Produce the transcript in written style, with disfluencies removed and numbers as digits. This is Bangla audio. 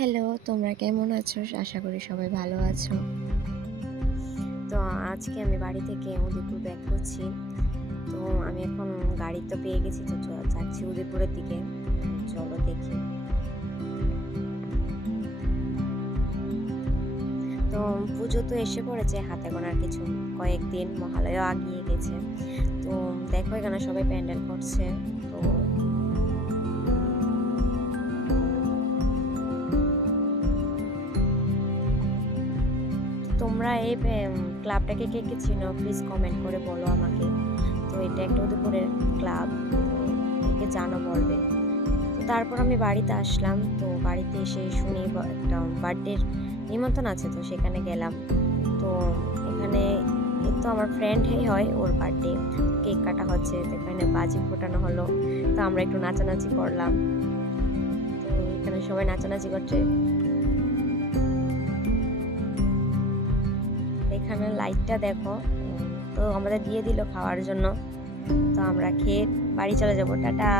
হ্যালো, তোমরা কেমন আছো? আশা করি সবাই ভালো আছো। তো আজকে আমি বাড়ি থেকে উদয়পুর ব্যাক করছি। তো আমি এখন গাড়ি তো পেয়ে গেছি, তো যাচ্ছি উদয়পুরের দিকে। চলো দেখি। তো পুজো তো এসে পড়েছে, হাতে গোনার কিছু কয়েকদিন, মহালয়াও আগিয়ে গেছে। তো দেখো এখানে সবাই প্যান্ডেল করছে। তো তোমরা এই ক্লাবটাকে কে কে চিনো প্লিজ কমেন্ট করে বলো আমাকে। তো এটা একটা উদয়পুরের ক্লাব, তো কে জানো বলবে। তো তারপর আমি বাড়িতে আসলাম, তো বাড়িতে এসে শুনি একটা বার্থডের নিমন্ত্রণ আছে, তো সেখানে গেলাম। তো এখানে এই তো আমার ফ্রেন্ডই হয়, ওর বার্থডে, কেক কাটা হচ্ছে, তো এখানে বাজি ফোটানো হলো। তো আমরা একটু নাচানাচি করলাম। তো এখানে সবাই নাচানাচি করছে। এখানে লাইটটা দেখো। তো আমাদের দিয়ে দিল খাওয়ার জন্য। তো আমরা খেয়ে বাড়ি চলে যাব, টাটা।